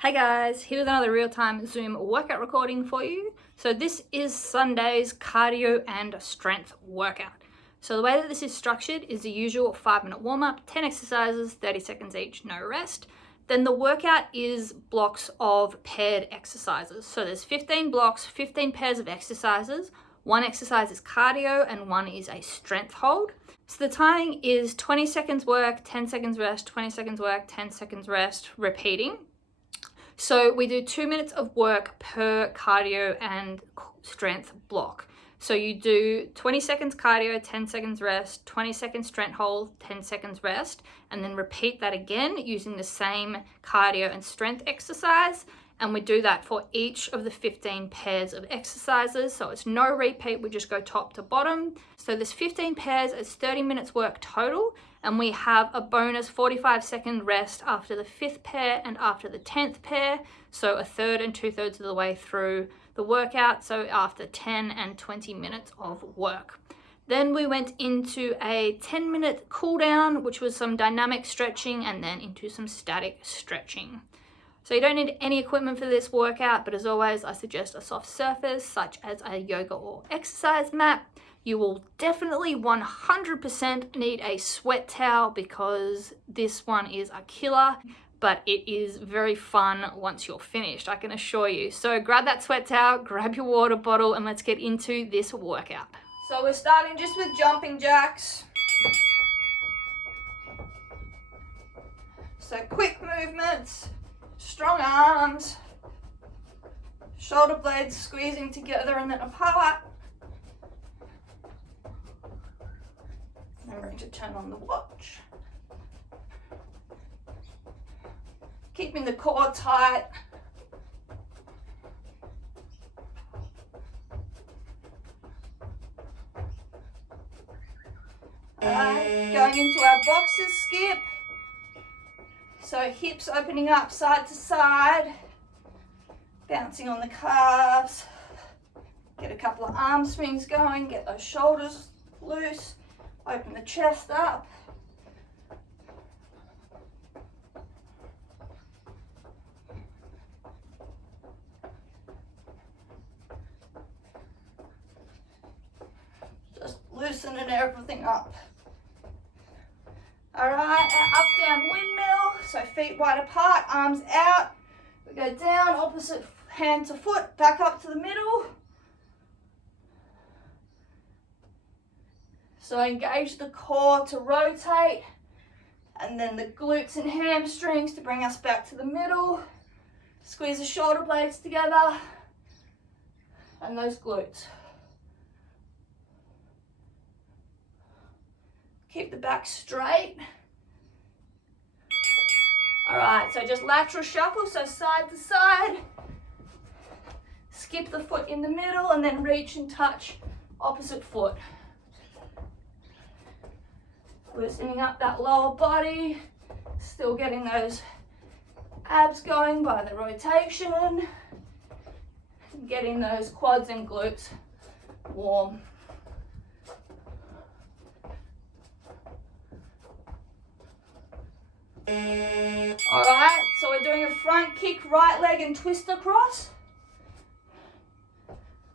Hey guys, here's another real-time Zoom workout recording for you. So this is Sunday's cardio and strength workout. So the way that this is structured is the usual 5-minute warm-up, 10 exercises, 30 seconds each, no rest. Then the workout is blocks of paired exercises. So there's 15 blocks, 15 pairs of exercises. One exercise is cardio and one is a strength hold. So the timing is 20 seconds work, 10 seconds rest, 20 seconds work, 10 seconds rest, repeating. So we do 2 minutes of work per cardio and strength block. So you do 20 seconds cardio, 10 seconds rest, 20 seconds strength hold, 10 seconds rest, and then repeat that again using the same cardio and strength exercise. And we do that for each of the 15 pairs of exercises. So it's no repeat, we just go top to bottom. So there's 15 pairs, it's 30 minutes work total. And we have a bonus 45-second rest after the 5th pair and after the 10th pair. So a third and 2/3 of the way through the workout. So after 10 and 20 minutes of work. Then we went into a 10-minute cool down, which was some dynamic stretching, and then into some static stretching. So you don't need any equipment for this workout, but as always, I suggest a soft surface such as a yoga or exercise mat. You will definitely 100% need a sweat towel because this one is a killer, but it is very fun once you're finished, I can assure you. So grab that sweat towel, grab your water bottle, and let's get into this workout. So we're starting just with jumping jacks. So quick movements. Strong arms, shoulder blades squeezing together and then apart. Remembering to turn on the watch. Keeping the core tight. Alright, going into our boxes skip. So hips opening up side to side, bouncing on the calves, get a couple of arm swings going, get those shoulders loose, open the chest up. Just loosening everything up. All right, up, down windmill. So feet wide apart, arms out. We go down, opposite hand to foot, back up to the middle. So engage the core to rotate, and then the glutes and hamstrings to bring us back to the middle. Squeeze the shoulder blades together, and those glutes. Keep the back straight. All right, so just lateral shuffle, so side to side. Skip the foot in the middle and then reach and touch opposite foot. Loosening up that lower body, still getting those abs going by the rotation, and getting those quads and glutes warm. All right, so we're doing a front kick, right leg and twist across.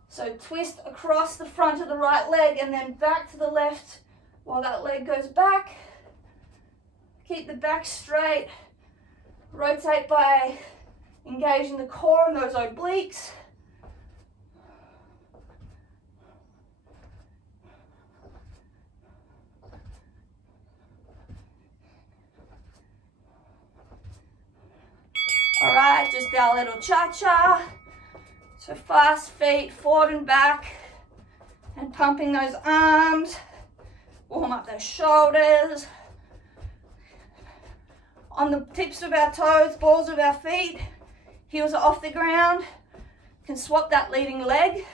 So twist across the front of the right leg and then back to the left while that leg goes back. Keep the back straight. Rotate by engaging the core and those obliques. All right, just our little cha-cha. So fast feet forward and back and pumping those arms. Warm up those shoulders. On the tips of our toes, balls of our feet, heels are off the ground. Can swap that leading leg.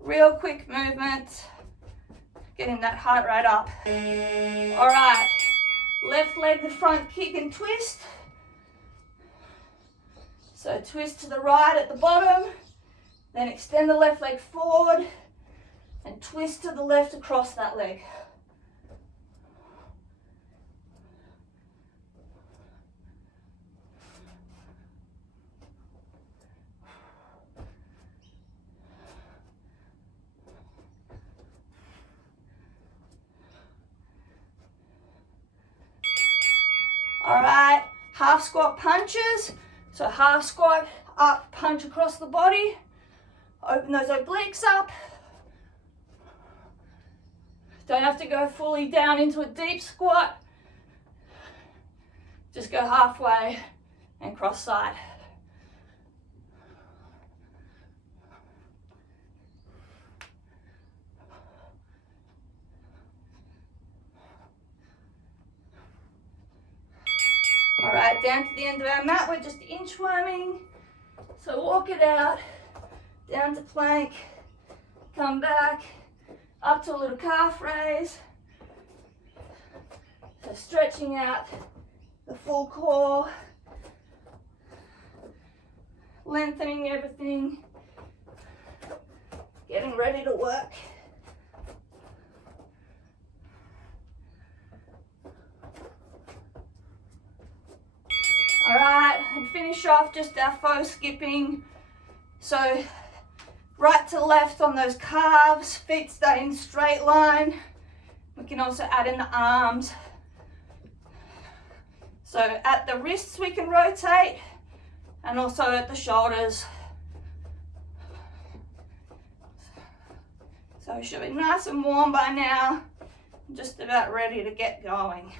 Real quick movement. Getting that heart rate up. All right, left leg, the front kick and twist. So twist to the right at the bottom, then extend the left leg forward and twist to the left across that leg. All right, half squat punches. So half squat, up, punch across the body. Open those obliques up. Don't have to go fully down into a deep squat. Just go halfway and cross side. All right, down to the end of our mat, we're just inchworming. So walk it out, down to plank, come back, up to a little calf raise. So stretching out the full core, lengthening everything, getting ready to work. All right, and finish off just our faux skipping. So right to left on those calves, feet stay in straight line. We can also add in the arms. So at the wrists we can rotate, and also at the shoulders. So we should be nice and warm by now, just about ready to get going.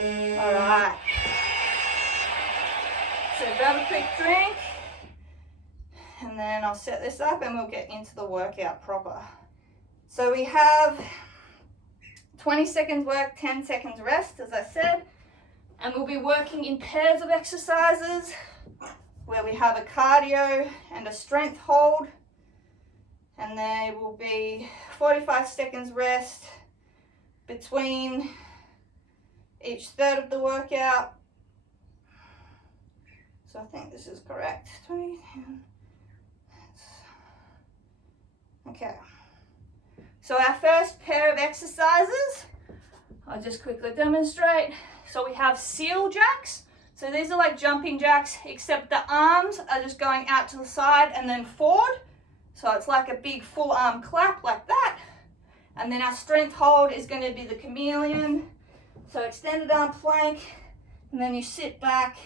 All right, so grab a quick drink, and then I'll set this up and we'll get into the workout proper. So we have 20 seconds work, 10 seconds rest, as I said, and we'll be working in pairs of exercises where we have a cardio and a strength hold, and there will be 45 seconds rest between each third of the workout. So I think this is correct. 20, 10. Okay. So our first pair of exercises, I'll just quickly demonstrate. So we have seal jacks. So these are like jumping jacks, except the arms are just going out to the side and then forward. So it's like a big full arm clap like that. And then our strength hold is going to be the chameleon. So extended arm plank, and then you sit back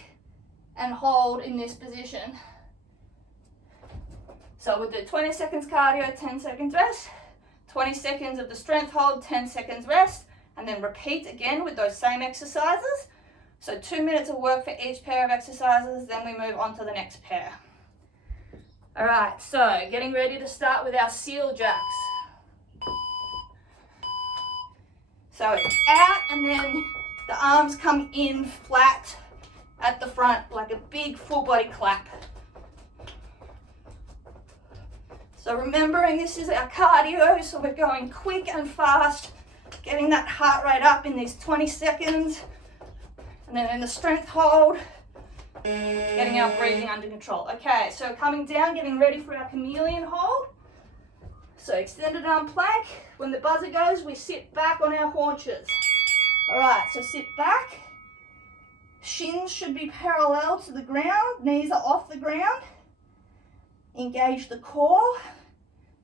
and hold in this position. So we'll do 20 seconds cardio, 10 seconds rest, 20 seconds of the strength hold, 10 seconds rest, and then repeat again with those same exercises. So 2 minutes of work for each pair of exercises, then we move on to the next pair. All right, so getting ready to start with our seal jacks. So it's out, and then the arms come in flat at the front, like a big full body clap. So remembering this is our cardio, so we're going quick and fast, getting that heart rate up in these 20 seconds. And then in the strength hold, getting our breathing under control. Okay, so coming down, getting ready for our chameleon hold. So extended arm plank. When the buzzer goes, we sit back on our haunches. All right, so sit back. Shins should be parallel to the ground. Knees are off the ground. Engage the core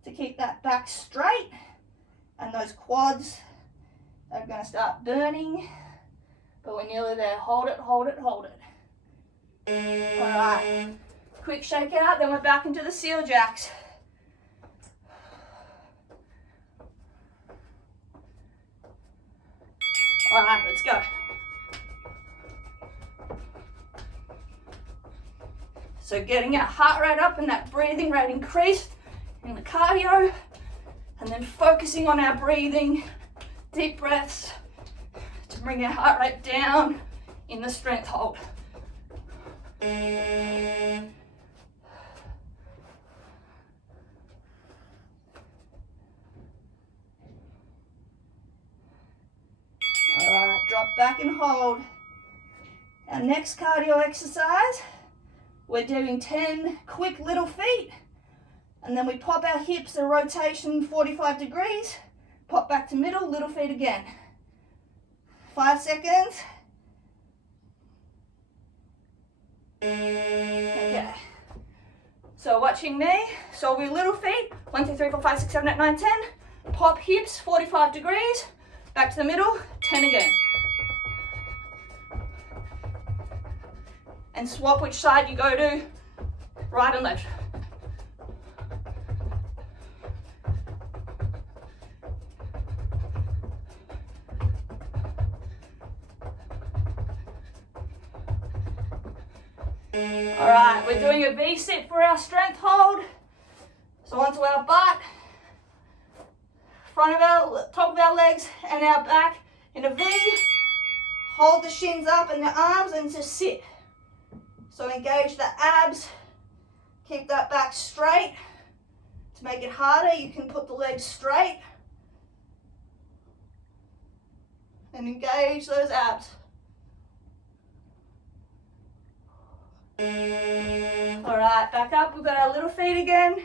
to keep that back straight. And those quads are going to start burning. But we're nearly there. Hold it, hold it, hold it. All right, quick shake out. Then we're back into the seal jacks. All right, let's go. So getting our heart rate up and that breathing rate increased in the cardio, and then focusing on our breathing, deep breaths to bring our heart rate down in the strength hold. All right, drop back and hold. Our next cardio exercise, we're doing 10 quick little feet, and then we pop our hips a rotation 45 degrees, pop back to middle, little feet again. 5 seconds. Okay. So watching me, so we little feet, 1, 2, 3, 4, 5, 6, 7, 8, 9, 10. Pop hips 45 degrees, back to the middle, 10 again. and swap which side you go to, right and left. All right, we're doing a V-sit for our strength hold. So onto our butt, front of our, top of our legs and our back in a V. Hold the shins up and the arms and just sit. So engage the abs, keep that back straight. To make it harder, you can put the legs straight and engage those abs. All right, back up. We've got our little feet again.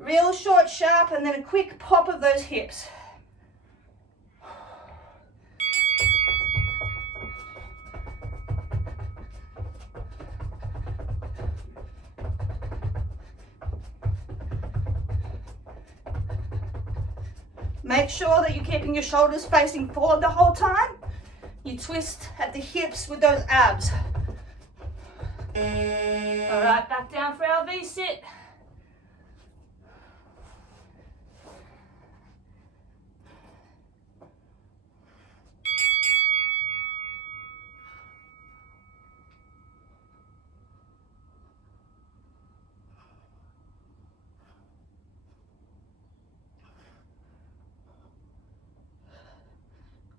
Real short, sharp, and then a quick pop of those hips. Make sure that you're keeping your shoulders facing forward the whole time. You twist at the hips with those abs. All right, back down for our V-sit.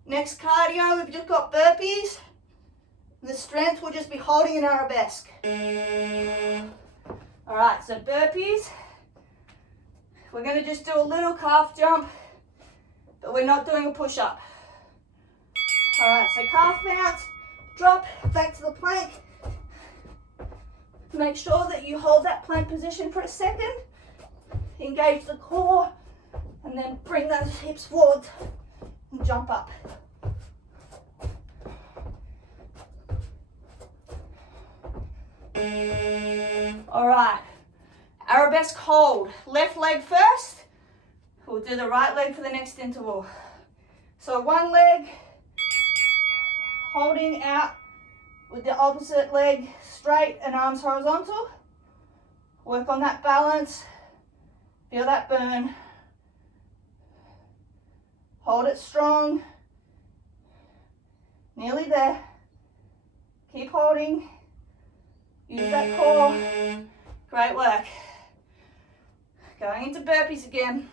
Next cardio, we've just got burpees. The strength will just be holding an arabesque. All right, so burpees. We're gonna just do a little calf jump, but we're not doing a push-up. All right, so calf bounce, drop, back to the plank. Make sure that you hold that plank position for a second. Engage the core, and then bring those hips forward and jump up. All right, arabesque hold. Left leg first. We'll do the right leg for the next interval. So one leg holding out with the opposite leg straight and arms horizontal. Work on that balance. Feel that burn. Hold it strong. Nearly there. Keep holding. Use that core. Great work. Going into burpees again.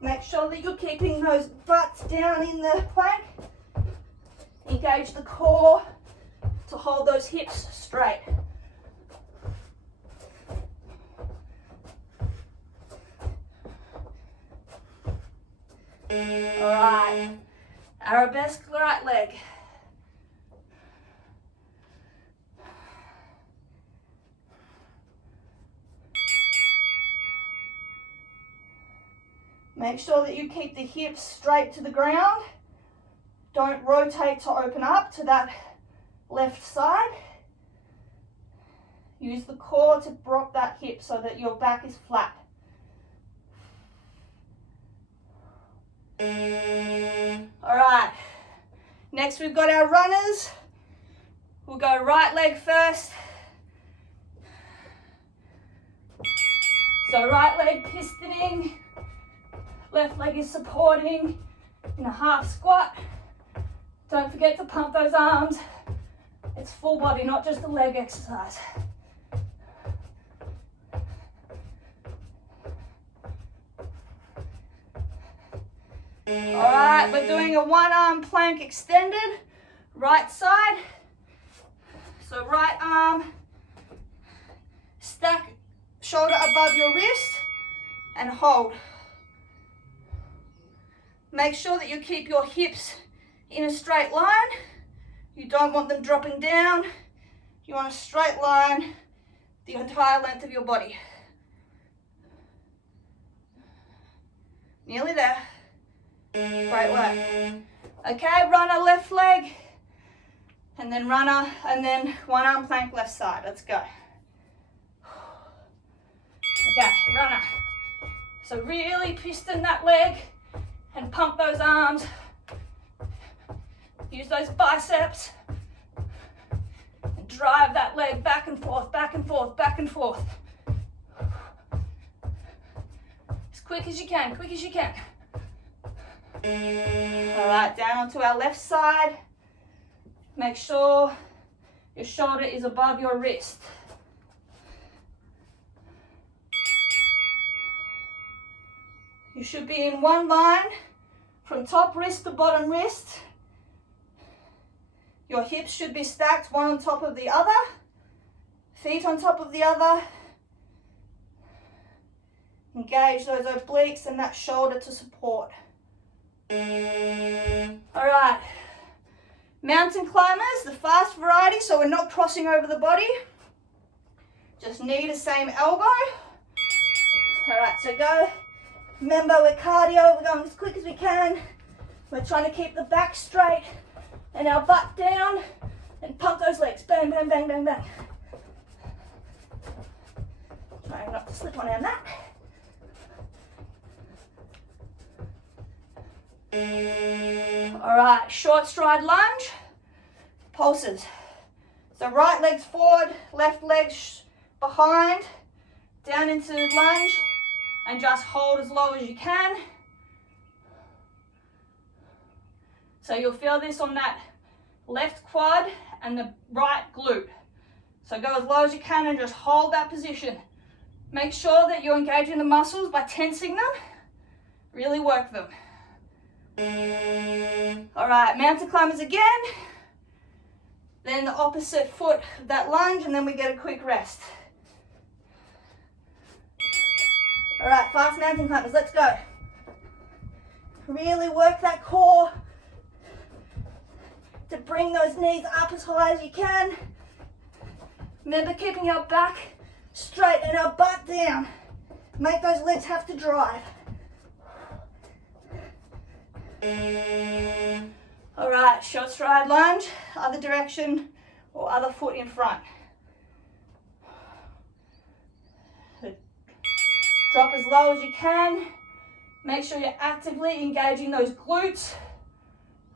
Make sure that you're keeping those butts down in the plank. Engage the core to hold those hips straight. All right, arabesque right leg. Make sure that you keep the hips straight to the ground. Don't rotate to open up to that left side. Use the core to drop that hip so that your back is flat. All right, next we've got our runners. We'll go right leg first. So right leg pistoning, left leg is supporting in a half squat. Don't forget to pump those arms. It's full body, not just a leg exercise. All right, we're doing a one arm plank extended, right side. So right arm, stack shoulder above your wrist and hold. Make sure that you keep your hips in a straight line. You don't want them dropping down. You want a straight line the entire length of your body. Nearly there. Great work. Okay, runner left leg, and then runner, and then one arm plank left side. Let's go. Okay, runner. So really piston that leg and pump those arms. Use those biceps and drive that leg back and forth, back and forth, back and forth. As quick as you can, quick as you can. All right, down onto our left side. Make sure your shoulder is above your wrist. You should be in one line from top wrist to bottom wrist. Your hips should be stacked one on top of the other, feet on top of the other. Engage those obliques and that shoulder to support. All right, mountain climbers, the fast variety, so we're not crossing over the body. Just knee to same elbow. All right, so go. Remember, we're cardio, we're going as quick as we can. We're trying to keep the back straight and our butt down and pump those legs. Bang, bang, bang, bang, bang. Trying not to slip on our mat. All right, short stride lunge, pulses. So right leg's forward, left leg behind, down into lunge, and just hold as low as you can. So you'll feel this on that left quad and the right glute. So go as low as you can and just hold that position. Make sure that you're engaging the muscles by tensing them. Really work them. All right, mountain climbers again. Then the opposite foot of that lunge, and then we get a quick rest. All right, fast mountain climbers, let's go. Really work that core to bring those knees up as high as you can. Remember, keeping our back straight and our butt down. Make those legs have to drive. All right, short stride lunge, other direction or other foot in front. Drop as low as you can. Make sure you're actively engaging those glutes.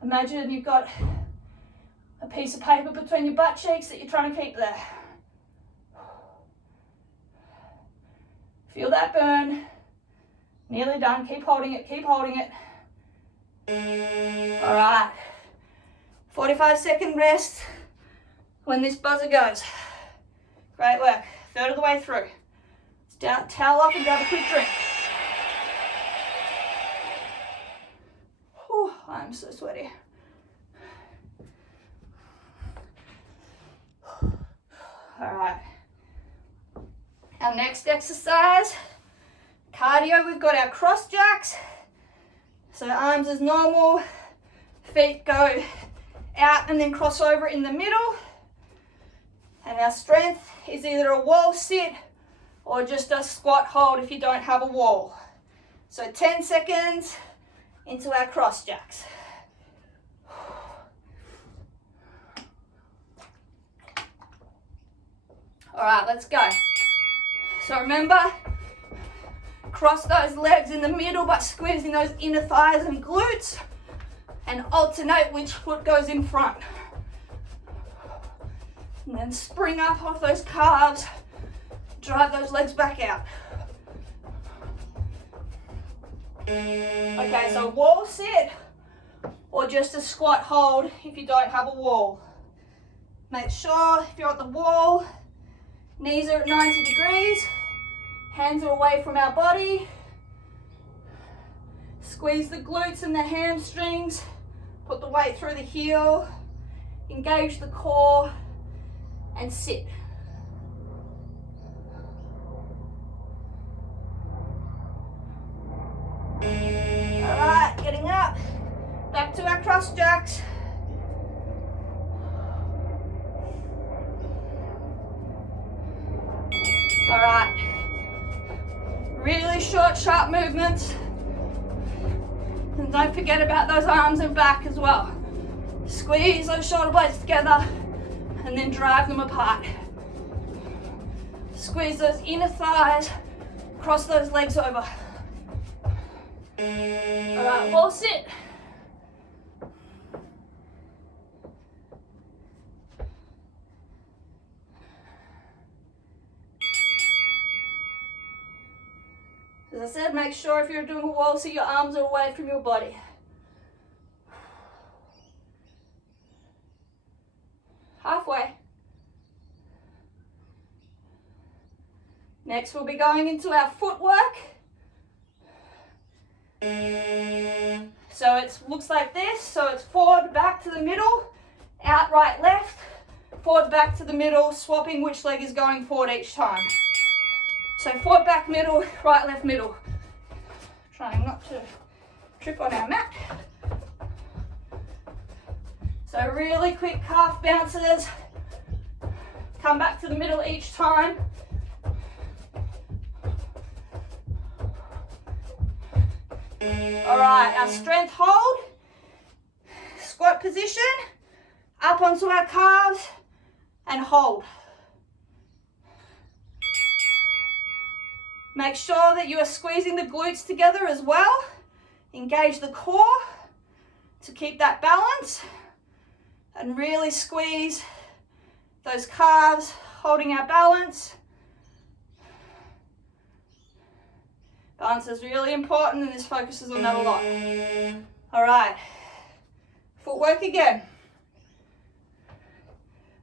Imagine you've got a piece of paper between your butt cheeks that you're trying to keep there. Feel that burn. Nearly done. Keep holding it, keep holding it. All right, 45-second rest when this buzzer goes. Great work, third of the way through. Let's towel off and grab a quick drink. Whew, I'm so sweaty. All right, our next exercise, cardio, we've got our cross jacks. So arms as normal, feet go out and then cross over in the middle. And our strength is either a wall sit or just a squat hold if you don't have a wall. So 10 seconds into our cross jacks. All right, let's go. So remember, cross those legs in the middle by squeezing those inner thighs and glutes, and alternate which foot goes in front. And then spring up off those calves, drive those legs back out. Okay, so wall sit or just a squat hold if you don't have a wall. Make sure if you're at the wall, knees are at 90 degrees. Hands are away from our body. Squeeze the glutes and the hamstrings. Put the weight through the heel. Engage the core and sit. All right, getting up. Back to our cross jacks. All right. Really short, sharp movements. And don't forget about those arms and back as well. Squeeze those shoulder blades together and then drive them apart. Squeeze those inner thighs, cross those legs over. All right, wall sit. As I said, make sure if you're doing a wall sit, your arms are away from your body. Halfway. Next, we'll be going into our footwork. So it looks like this. So it's forward, back to the middle, out, right, left, forward, back to the middle, swapping which leg is going forward each time. So forward, back, middle, right, left, middle. Trying not to trip on our mat. So really quick calf bounces. Come back to the middle each time. All right, our strength hold. Squat position. Up onto our calves and hold. Make sure that you are squeezing the glutes together as well. Engage the core to keep that balance and really squeeze those calves, holding our balance. Balance is really important and this focuses on that a lot. All right, footwork again.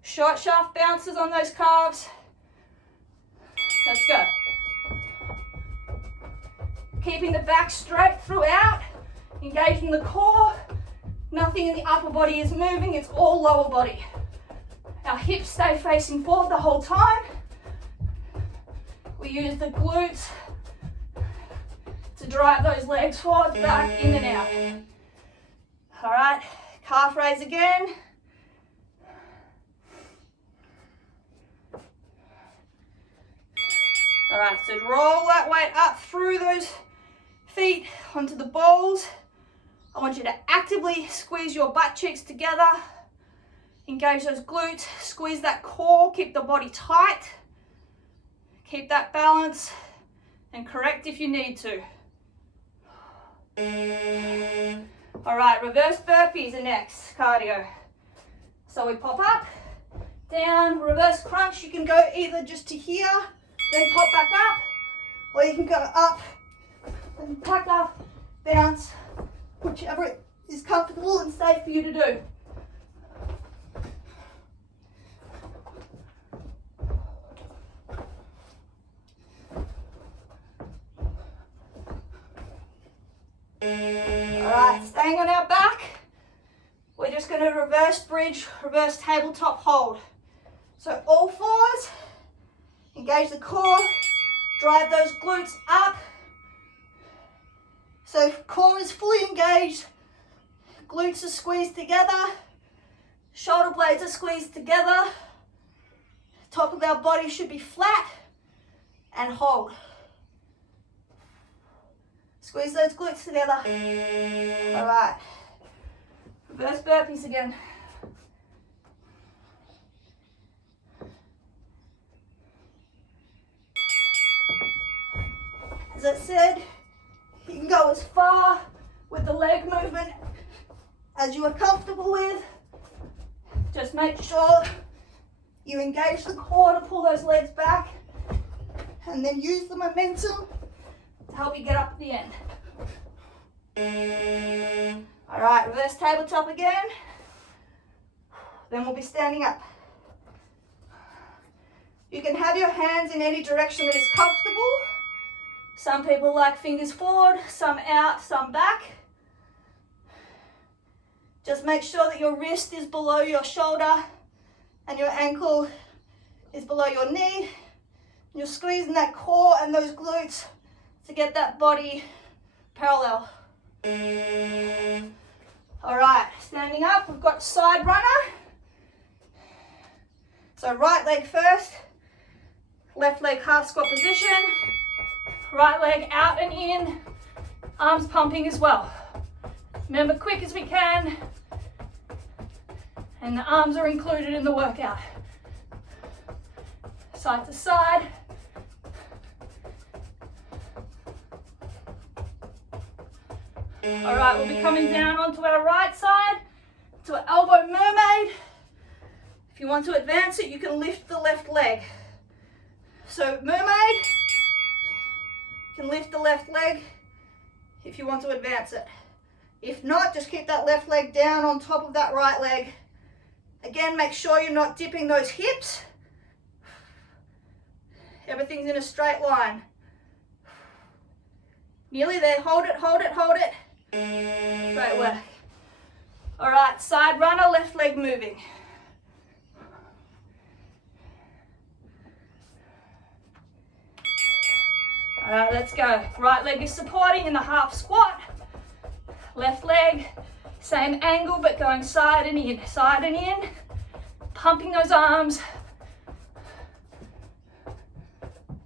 Short shaft bounces on those calves. Let's go. Keeping the back straight throughout, engaging the core. Nothing in the upper body is moving, it's all lower body. Our hips stay facing forward the whole time. We use the glutes to drive those legs forward, back, in and out. All right, calf raise again. All right, so roll that weight up through those feet onto the balls. I want you to actively squeeze your butt cheeks together. Engage those glutes, squeeze that core, keep the body tight. Keep that balance and correct if you need to. All right, reverse burpees are next, cardio. So we pop up, down, reverse crunch. You can go either just to here, then pop back up, or you can go up and back up, bounce, whichever is comfortable and safe for you to do. Alright, staying on our back, we're just going to reverse bridge, reverse tabletop hold. So all fours, engage the core, drive those glutes up. So core is fully engaged, glutes are squeezed together, shoulder blades are squeezed together, top of our body should be flat, and hold. Squeeze those glutes together. All right. Reverse burpees again. As I said, you can go as far with the leg movement as you are comfortable with. Just make sure you engage the core to pull those legs back and then use the momentum to help you get up at the end. All right, reverse tabletop again. Then we'll be standing up. You can have your hands in any direction that is comfortable. Some people like fingers forward, some out, some back. Just make sure that your wrist is below your shoulder and your ankle is below your knee. You're squeezing that core and those glutes to get that body parallel. All right, standing up, we've got side runner. So right leg first, left leg half squat position, right leg out and in, arms pumping as well. Remember, quick as we can, and the arms are included in the workout. Side to side. All right, we'll be coming down onto our right side to an elbow mermaid. If you want to advance it, you can lift the left leg. So mermaid, you can lift the left leg if you want to advance it. If not, just keep that left leg down on top of that right leg. Again, make sure you're not dipping those hips. Everything's in a straight line. Nearly there, hold it, hold it, hold it. Great work. All right, side runner, left leg moving. All right, let's go. Right leg is supporting in the half squat. Left leg, same angle, but going side and in, side and in. Pumping those arms.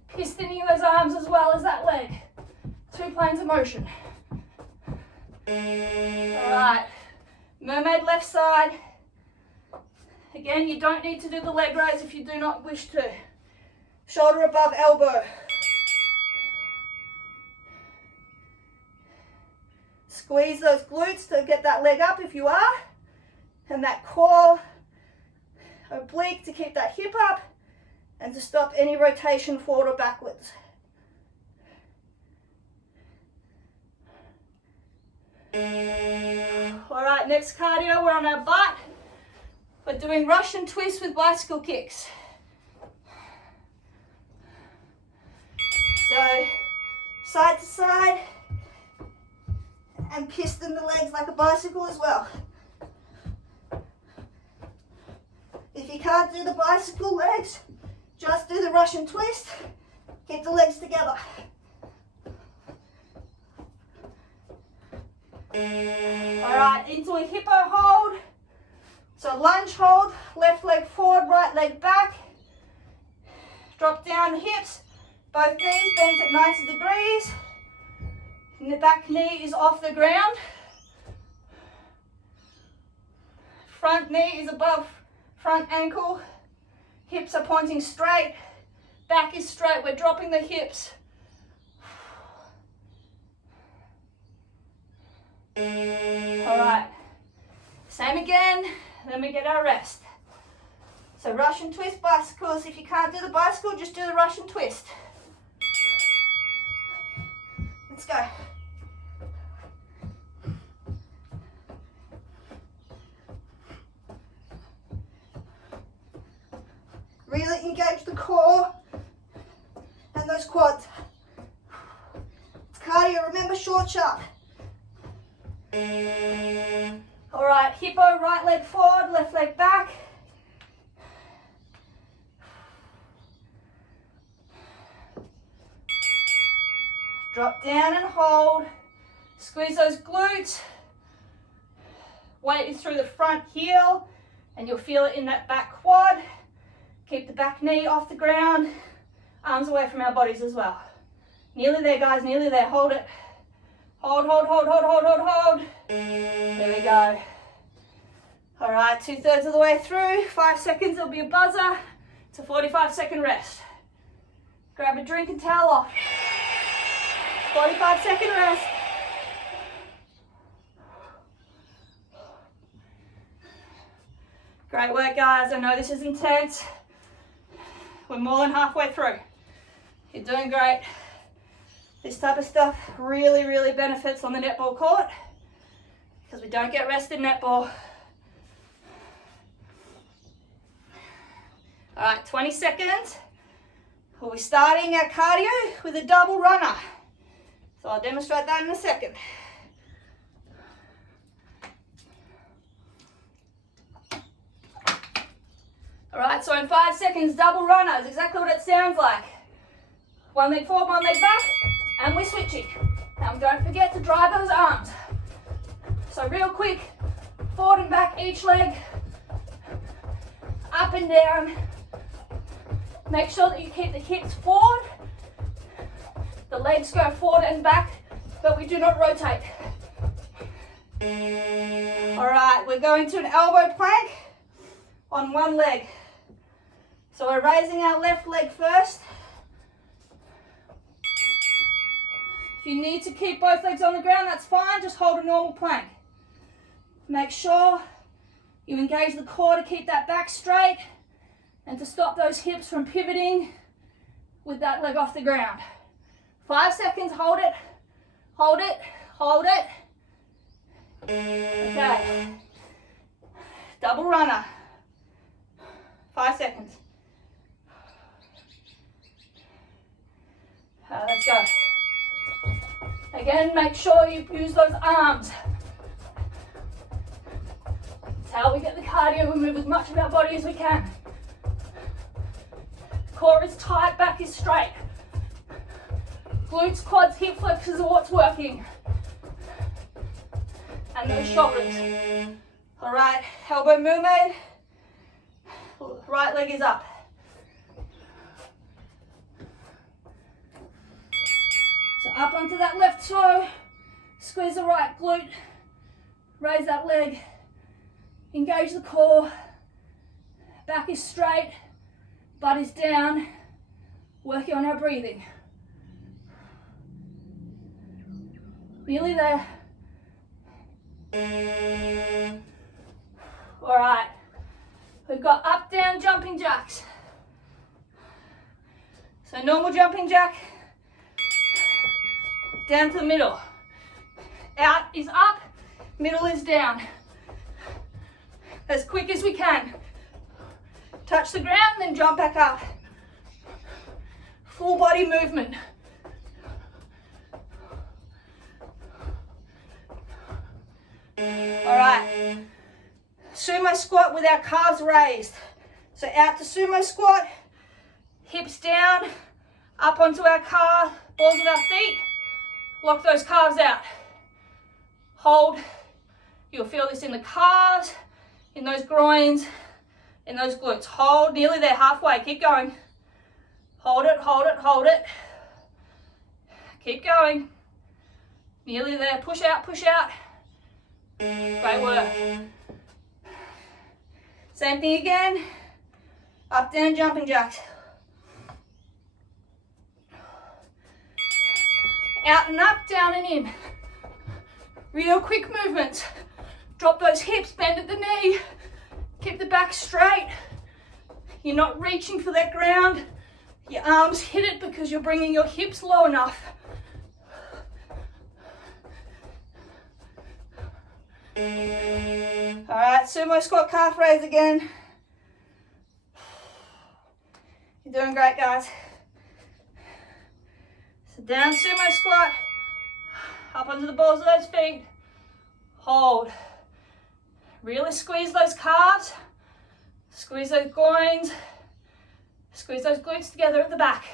Pistoning those arms as well as that leg. 2 planes of motion. All right, mermaid left side. Again, you don't need to do the leg raise if you do not wish to. Shoulder above elbow. Squeeze those glutes to get that leg up if you are. And that core oblique to keep that hip up and to stop any rotation forward or backwards. All right, next cardio, we're on our butt. We're doing Russian twists with bicycle kicks. So, side to side, and piston the legs like a bicycle as well. If you can't do the bicycle legs, just do the Russian twist. Keep the legs together. All right, into a hippo hold. So lunge hold, left leg forward, right leg back. Drop down the hips, both knees bent at 90 degrees. And the back knee is off the ground. Front knee is above front ankle. Hips are pointing straight. Back is straight. We're dropping the hips. All right. Same again. Then we get our rest. So Russian twist bicycles. If you can't do the bicycle, just do the Russian twist. Let's go. Really engage the core and those quads. It's cardio, remember, short, sharp. All right, hippo, right leg forward, left leg back. Drop down and hold. Squeeze those glutes. Weight is through the front heel and you'll feel it in that back quad. Keep the back knee off the ground, arms away from our bodies as well. Nearly there, guys, nearly there. Hold it. Hold, hold, hold, hold, hold, hold, hold. There we go. All right, 2/3 of the way through. 5 seconds, there'll be a buzzer. It's a 45-second rest. Grab a drink and towel off. 45-second rest. Great work, guys. I know this is intense. We're more than halfway through. You're doing great. This type of stuff really, really benefits on the netball court because we don't get rest in netball. All right, 20 seconds. We'll be starting our cardio with a double runner. So I'll demonstrate that in a second. All right, so in 5 seconds, double runner is exactly what it sounds like. One leg forward, one leg back, and we're switching. Now don't forget to drive those arms. So real quick, forward and back each leg, up and down. Make sure that you keep the hips forward. The legs go forward and back, but we do not rotate. All right, we're going to an elbow plank on one leg. So we're raising our left leg first. If you need to keep both legs on the ground, that's fine. Just hold a normal plank. Make sure you engage the core to keep that back straight and to stop those hips from pivoting with that leg off the ground. 5 seconds, hold it, hold it, hold it. Okay. Double runner. 5 seconds. Let's go. Again, make sure you use those arms. That's how we get the cardio. We move as much of our body as we can. Core is tight, back is straight. Glutes, quads, hip flexors are what's working. And those shoulders. All right, elbow mermaid. Right leg is up. So up onto that left toe, squeeze the right glute, raise that leg, engage the core, back is straight, butt is down, working on our breathing. Nearly there. All right, we've got up, down, jumping jacks. So normal jumping jack, down to the middle. Out is up, middle is down. As quick as we can. Touch the ground, then jump back up. Full body movement. All right, sumo squat with our calves raised. So out to sumo squat, hips down, up onto our calf, balls of our feet, lock those calves out. Hold, you'll feel this in the calves, in those groins, in those glutes. Hold, nearly there, halfway, keep going. Hold it, hold it, hold it. Keep going. Nearly there, push out, push out. Great work. Same thing again. Up, down, jumping jacks. Out and up, down and in. Real quick movements. Drop those hips, bend at the knee. Keep the back straight. You're not reaching for that ground. Your arms hit it because you're bringing your hips low enough. All right, sumo squat, calf raise again. You're doing great, guys. So down sumo squat, up onto the balls of those feet. Hold. Really squeeze those calves. Squeeze those groins. Squeeze those glutes together at the back.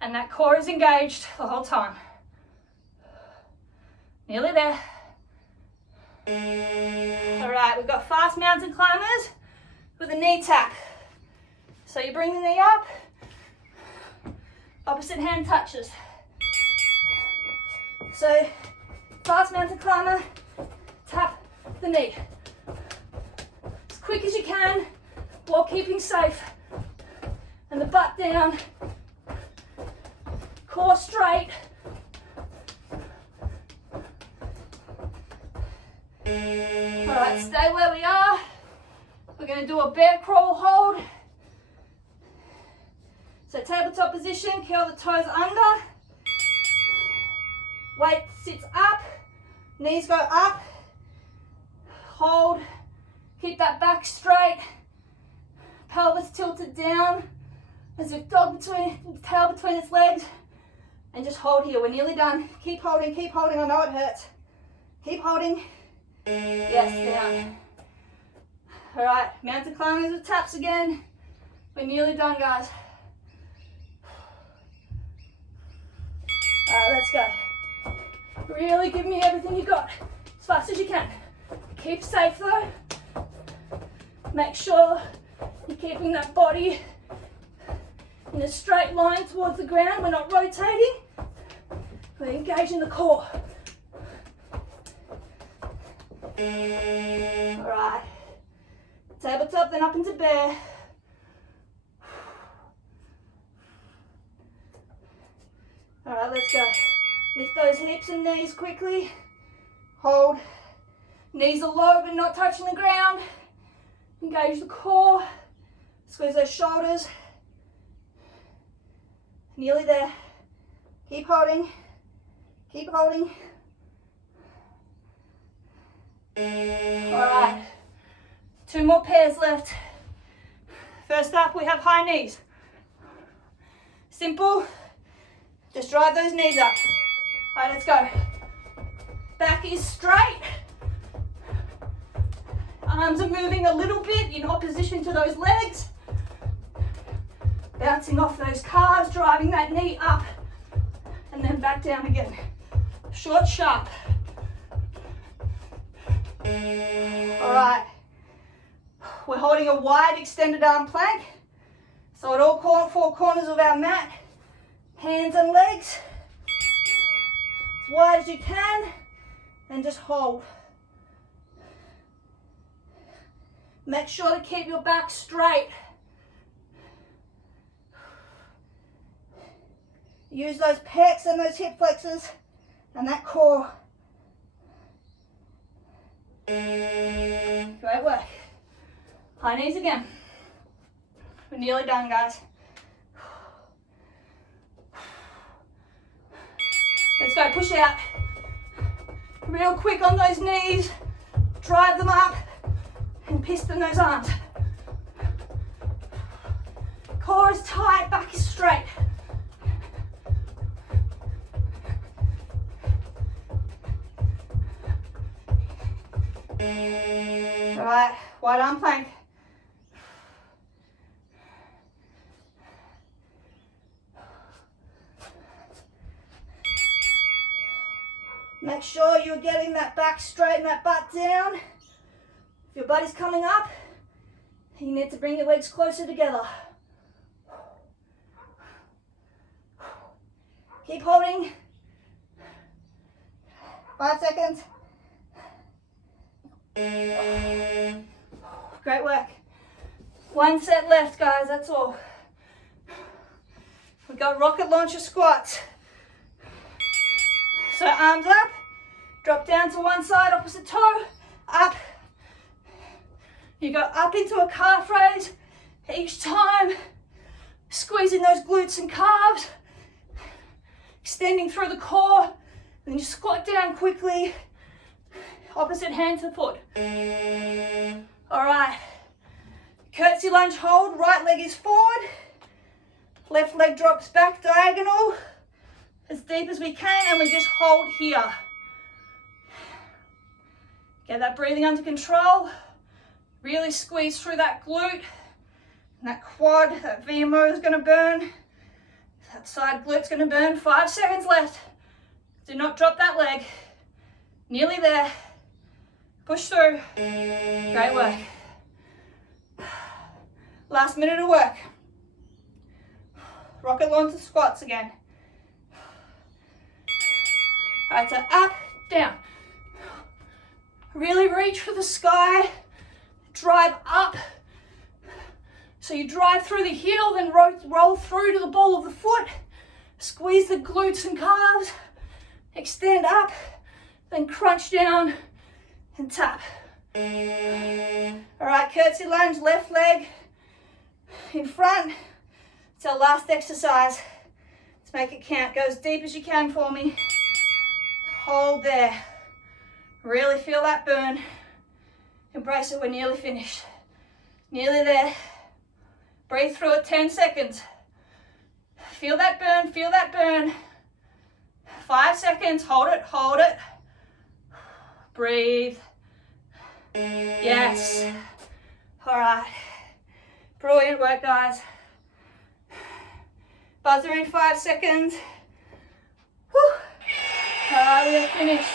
And that core is engaged the whole time. Nearly there. All right, we've got fast mountain climbers with a knee tap. So you bring the knee up, opposite hand touches. So fast mountain climber, tap the knee. As quick as you can while keeping safe. And the butt down, core straight. All right, stay where we are. We're going to do a bear crawl hold. So tabletop position, curl the toes under. Weight sits up, knees go up. Hold, keep that back straight. Pelvis tilted down as if tail between its legs. And just hold here, we're nearly done. Keep holding, I know it hurts. Keep holding. Yes, down. All right, mountain climbers with taps again. We're nearly done, guys. All right, let's go. Really give me everything you got, as fast as you can. Keep safe though. Make sure you're keeping that body in a straight line towards the ground. We're not rotating. We're engaging the core. All right, tabletop, then up into bear. All right, let's go. Lift those hips and knees quickly. Hold. Knees are low but not touching the ground. Engage the core. Squeeze those shoulders. Nearly there. Keep holding. Keep holding. Alright. 2 more pairs left. First up, we have high knees. Simple. Just drive those knees up. Alright, let's go. Back is straight. Arms are moving a little bit in opposition to those legs. Bouncing off those calves, driving that knee up. And then back down again. Short, sharp. Alright. We're holding a wide extended arm plank. So at all 4 corners of our mat, hands and legs, as wide as you can, and just hold. Make sure to keep your back straight. Use those pecs and those hip flexors and that core. Great work. High knees again. We're nearly done, guys. Let's go, push out. Real quick on those knees. Drive them up and piston those arms. Core is tight, back is straight. Alright, wide arm plank. Make sure you're getting that back straight and that butt down. If your butt is coming up, you need to bring your legs closer together. Keep holding. 5 seconds. Great work. 1 set left, guys, that's all. We've got rocket launcher squats. So arms up, drop down to one side, opposite toe, up. You go up into a calf raise each time, squeezing those glutes and calves, extending through the core, and then you squat down quickly, opposite hand to foot. All right, curtsy lunge hold, right leg is forward, left leg drops back diagonal, as deep as we can, and we just hold here. Get that breathing under control. Really squeeze through that glute and that quad. That VMO is gonna burn. That side glute's gonna burn. 5 seconds left. Do not drop that leg. Nearly there. Push through. Great work. Last minute of work. Rocket launcher squats again. All right, so up, down. Really reach for the sky. Drive up. So you drive through the heel, then roll through to the ball of the foot. Squeeze the glutes and calves. Extend up, then crunch down and tap. All right, curtsy lunge, left leg in front. It's our last exercise. Let's make it count. Go as deep as you can for me. Hold there. Really feel that burn. Embrace it, we're nearly finished. Nearly there. Breathe through it, 10 seconds. Feel that burn, feel that burn. 5 seconds, hold it, hold it. Breathe. Yes. All right. Brilliant work, guys. Buzzer in 5 seconds. Whew. All right, we are finished.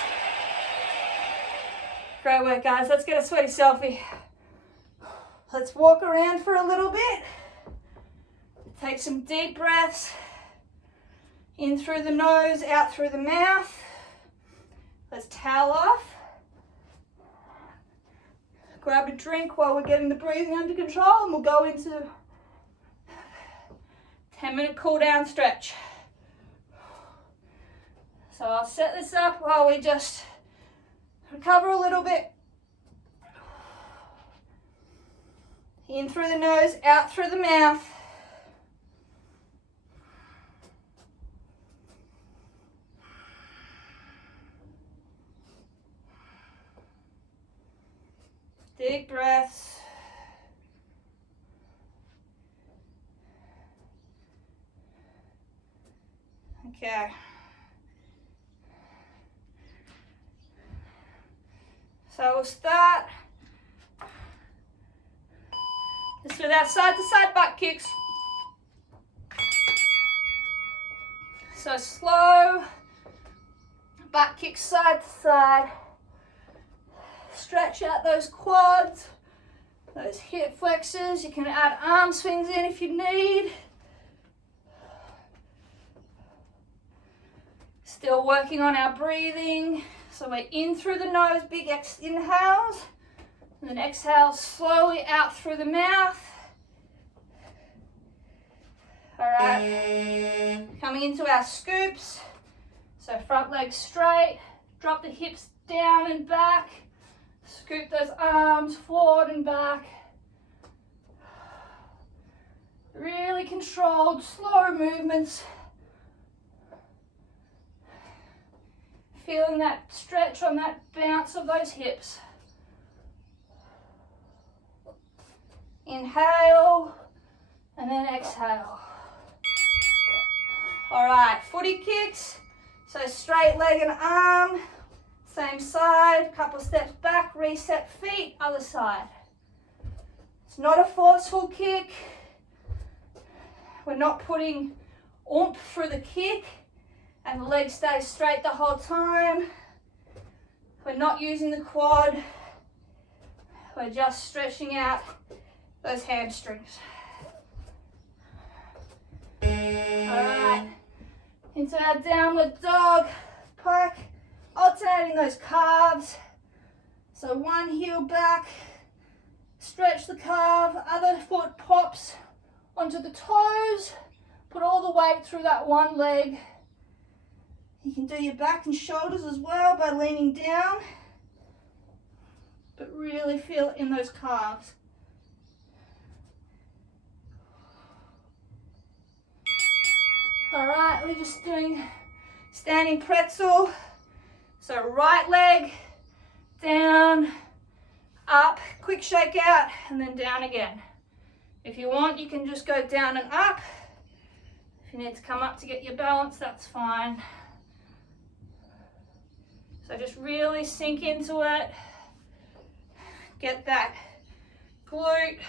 Great work, guys. Let's get a sweaty selfie. Let's walk around for a little bit. Take some deep breaths. In through the nose, out through the mouth. Let's towel off. Grab a drink while we're getting the breathing under control, and we'll go into 10-minute cool down stretch. So I'll set this up while we just recover a little bit. In through the nose, out through the mouth. Deep breaths. Okay. So we'll start just with our side to side butt kicks. So slow butt kicks side to side. Stretch out those quads, those hip flexors. You can add arm swings in if you need. Still working on our breathing. So we're in through the nose, big inhales, and then exhale slowly out through the mouth. All right, coming into our scoops. So front leg straight, drop the hips down and back, scoop those arms forward and back. Really controlled, slow movements. Feeling that stretch on that bounce of those hips. Inhale and then exhale. All right, footy kicks. So straight leg and arm, same side, couple steps back, reset feet, other side. It's not a forceful kick. We're not putting oomph through the kick. And the leg stays straight the whole time. We're not using the quad. We're just stretching out those hamstrings. All right, into our downward dog, plank, alternating those calves. So one heel back, stretch the calf, other foot pops onto the toes, put all the weight through that one leg. You can do your back and shoulders as well by leaning down, but really feel it in those calves. All right, we're just doing standing pretzel. So right leg, down, up, quick shake out, and then down again. If you want, you can just go down and up. If you need to come up to get your balance, that's fine. So just really sink into it. Get that glute.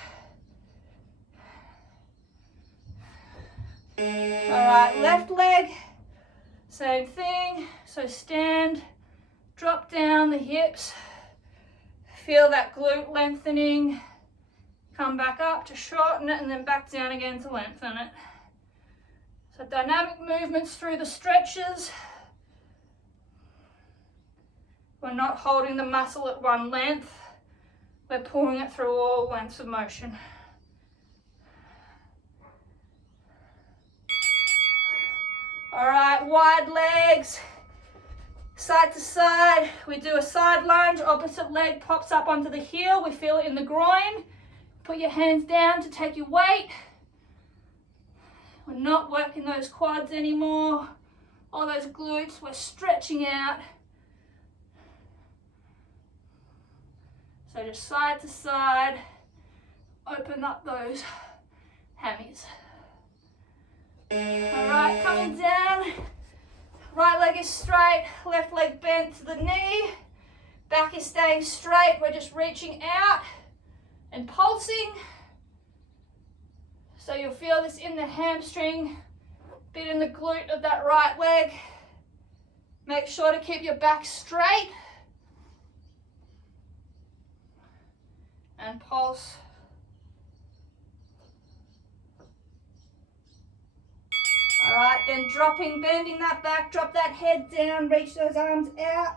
All right, left leg, same thing. So stand, drop down the hips. Feel that glute lengthening. Come back up to shorten it and then back down again to lengthen it. So dynamic movements through the stretches. We're not holding the muscle at one length. We're pulling it through all lengths of motion. All right, wide legs, side to side. We do a side lunge, opposite leg pops up onto the heel. We feel it in the groin. Put your hands down to take your weight. We're not working those quads anymore. All those glutes, we're stretching out. So just side to side, open up those hammies. All right, coming down. Right leg is straight, left leg bent to the knee. Back is staying straight. We're just reaching out and pulsing. So you'll feel this in the hamstring, bit in the glute of that right leg. Make sure to keep your back straight. And pulse. All right, then dropping, bending that back, drop that head down, reach those arms out.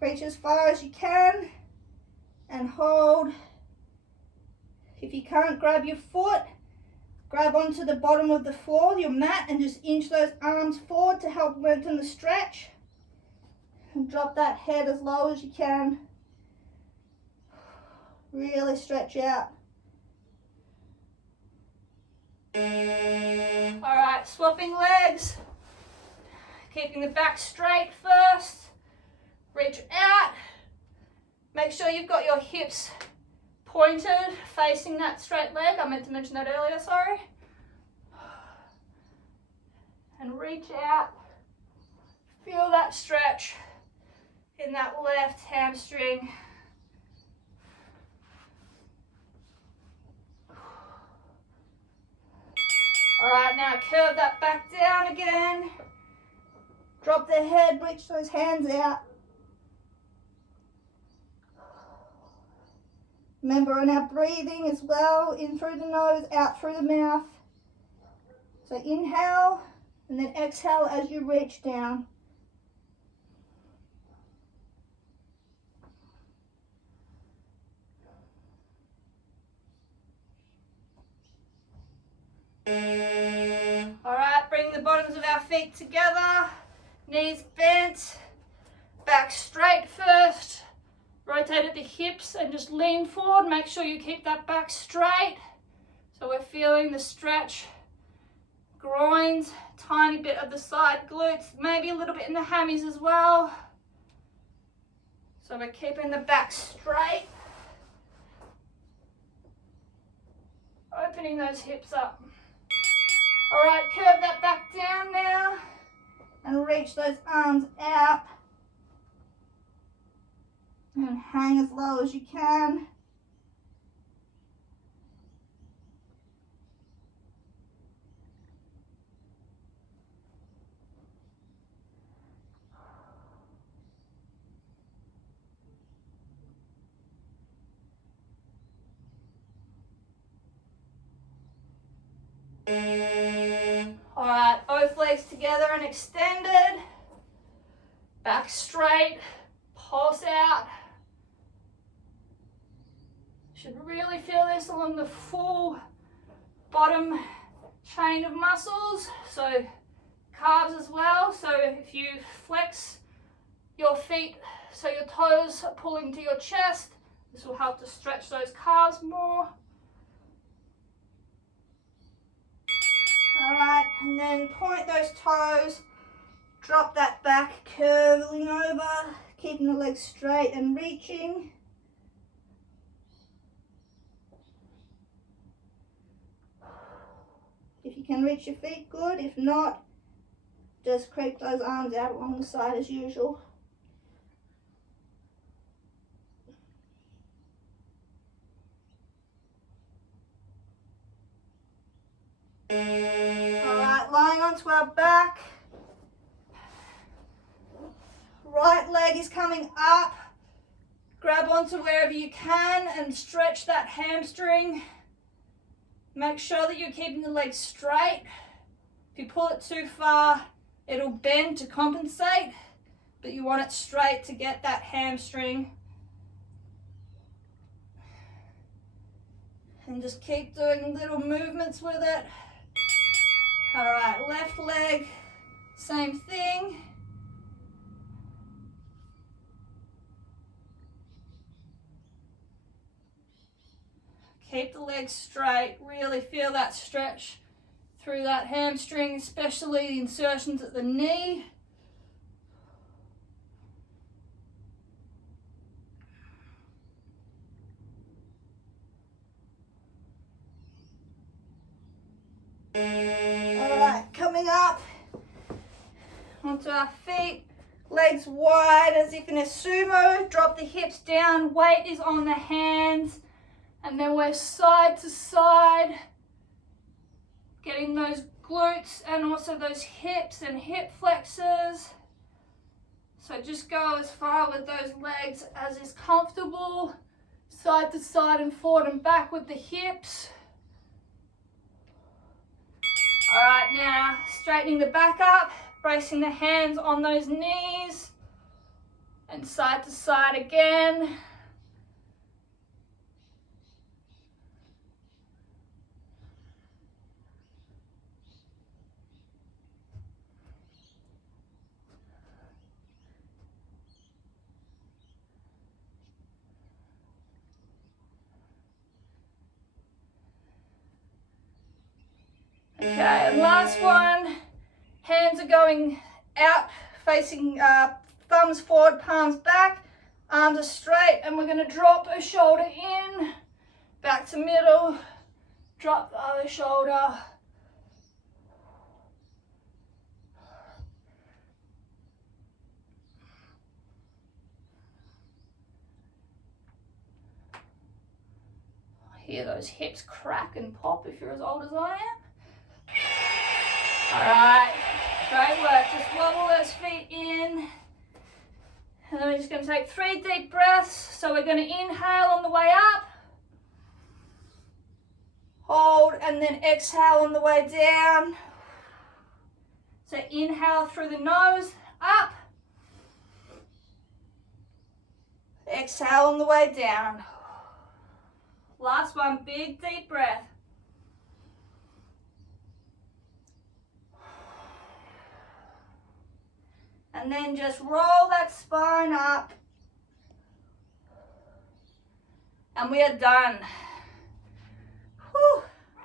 Reach as far as you can and hold. If you can't grab your foot, grab grab onto the bottom of the floor, your mat, and just inch those arms forward to help lengthen the stretch. And drop that head as low as you can. Really stretch out. Alright, swapping legs. Keeping the back straight first. Reach out. Make sure you've got your hips pointed, facing that straight leg. I meant to mention that earlier, sorry. And reach out. Feel that stretch in that left hamstring. Alright, now curve that back down again. Drop the head, reach those hands out. Remember on our breathing as well, in through the nose, out through the mouth. So inhale and then exhale as you reach down. Alright, bring the bottoms of our feet together, knees bent, back straight first, rotate at the hips and just lean forward, make sure you keep that back straight. So we're feeling the stretch, groins, tiny bit of the side glutes, maybe a little bit in the hammies as well. So we're keeping the back straight, opening those hips up. Alright, curve that back down now And reach those arms out. And hang as low as you can. Alright, both legs together and extended. Back straight, pulse out. Should really feel this along the full bottom chain of muscles, so calves as well. So if you flex your feet so your toes are pulling to your chest, this will help to stretch those calves more. Alright, and then point those toes, drop that back, curling over, keeping the legs straight and reaching. If you can reach your feet, good. If not, just creep those arms out along the side as usual. Alright, lying onto our back. Right leg is coming up. Grab onto wherever you can and stretch that hamstring. Make sure that you're keeping the leg straight. If you pull it too far, it'll bend to compensate, but you want it straight to get that hamstring. And just keep doing little movements with it. All right, left leg, same thing. Keep the legs straight, really feel that stretch through that hamstring, especially the insertions at the knee. Alright, coming up onto our feet, legs wide as if in a sumo, drop the hips down, weight is on the hands. And then we're side to side, getting those glutes and also those hips and hip flexors. So just go as far with those legs as is comfortable, side to side and forward and back with the hips. All right, now straightening the back up, bracing the hands on those knees, and side to side again. Okay, and last one. Hands are going out, facing thumbs forward, palms back. Arms are straight, and we're going to drop a shoulder in, back to middle, drop the other shoulder. Hear those hips crack and pop if you're as old as I am. All right, great work. Just wobble those feet in. And then we're just going to take 3 deep breaths. So we're going to inhale on the way up. Hold, and then exhale on the way down. So inhale through the nose, up. Exhale on the way down. Last one, big deep breath. And then just roll that spine up. And we are done. Whew.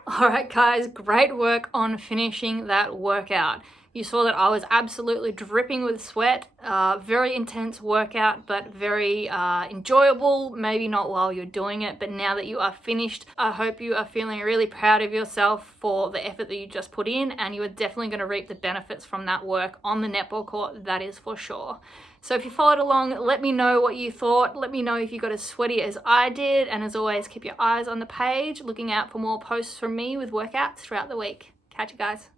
All right, guys, great work on finishing that workout. You saw that I was absolutely dripping with sweat. Very intense workout, but very enjoyable. Maybe not while you're doing it, but now that you are finished, I hope you are feeling really proud of yourself for the effort that you just put in, and you are definitely going to reap the benefits from that work on the netball court, that is for sure. So if you followed along, let me know what you thought. Let me know if you got as sweaty as I did, and as always, keep your eyes on the page, looking out for more posts from me with workouts throughout the week. Catch you guys.